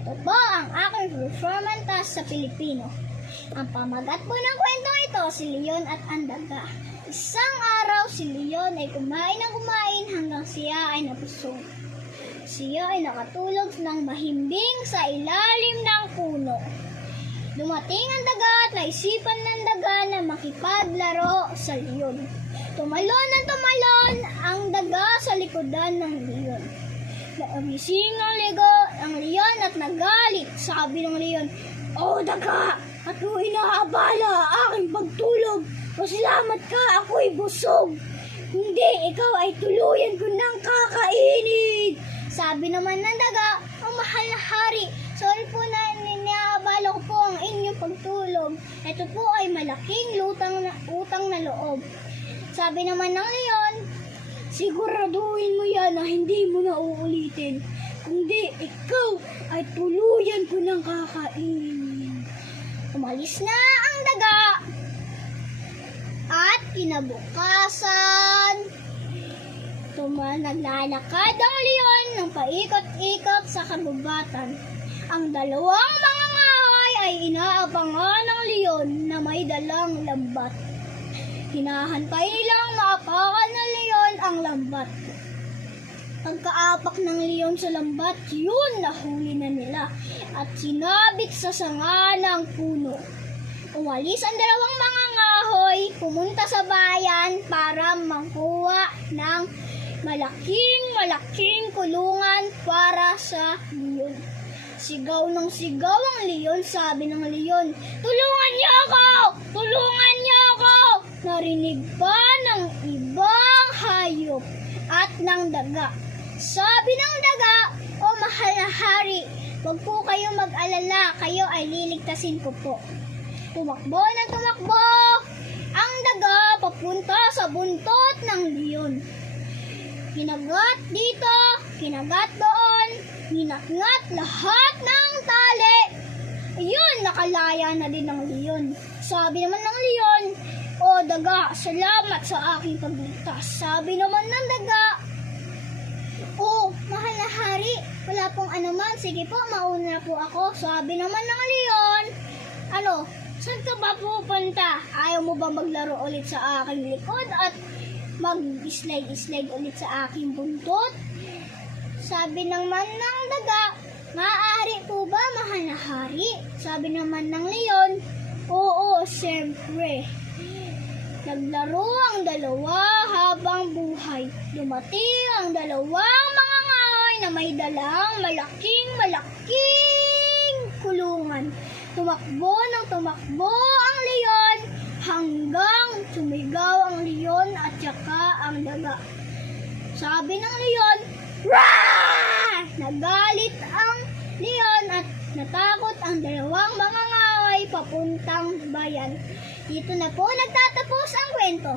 Ito po ang aking performance sa Pilipino. Ang pamagat po ng kwentong ito, si Leon at ang Daga. Isang araw, si Leon ay kumain ng kumain hanggang siya ay nabusog. Siya ay nakatulog ng mahimbing sa ilalim ng puno. Dumating ang Daga at naisipan ng Daga na makipaglaro sa Leon. Tumalon ng tumalon ang Daga sa likodan ng Leon. Nagising ang Leon at nagalit. Sabi ng Leon, "Oh Daga, ako inaabala aking pagtulog. Pasalamat ka, ako'y busog. Hindi, ikaw ay tuluyan ko ng kakainin." Sabi naman ng Daga, "Oh mahal na hari, sorry po na inaabala ko po ang inyong pagtulog. Ito po ay malaking utang na loob." Sabi naman ng Leon, "Siguraduhin mo yan na hindi mo na uulitin. Kundi ikaw ay tuluyan ko ng kakainin." Umalis na ang Daga. At kinabukasan, naglalakad ang Leon ng paikot-ikot sa kagubatan. Ang dalawang mangangahoy ay inaabangan ng Leon na may dalang lambat. Hinahantay nilang maapakan ng Leon ang lambat. Pagkaapak ng Leon sa lambat, yun nahuli na nila at sinabit sa sanga ng puno. Umalis ang dalawang mangangahoy, pumunta sa bayan para mangkuha ng malaking kulungan para sa Leon. Sigaw ng sigaw ang Leon. Sabi ng Leon, "Tulungan niyo ako! Tulungan niyo ako!" Narinig pa ng ibang hayop at ng Daga. Sabi ng Daga, "O mahal na hari, huwag po kayo mag-alala, kayo ay liligtasin ko po." Tumakbo ng tumakbo ang Daga papunta sa buntot ng Leon. Kinagat dito, kinagat doon, ninatngat lahat ng tali. Ayun, nakalaya na din ng Leon. Sabi naman ng Leon, "O Daga, salamat sa aking pagligtas." Sabi naman ng Daga, "Oh, mahal na hari, wala pong anuman. Sige po, mauna na po ako." Sabi naman ng Leon, "Saan ka ba pupunta? Ayaw mo ba maglaro ulit sa aking likod at mag-slide ulit sa aking buntot?" Sabi naman ng Daga, "Maaari po ba, mahal na hari?" Sabi naman ng Leon, "Oo, siyempre." Naglaro ang dalawa habang buhay. Dumating ang dalawang mangangahoy na may dalang malaking kulungan. Tumakbo ng tumakbo ang Leon hanggang sumigaw ang Leon at saka ang Daga. Sabi ng Leon, "Rah!" Nagalit ang Leon at natakot ang dalawang mangangahoy papuntang bayan. Dito na po nagtatapos ang kwento.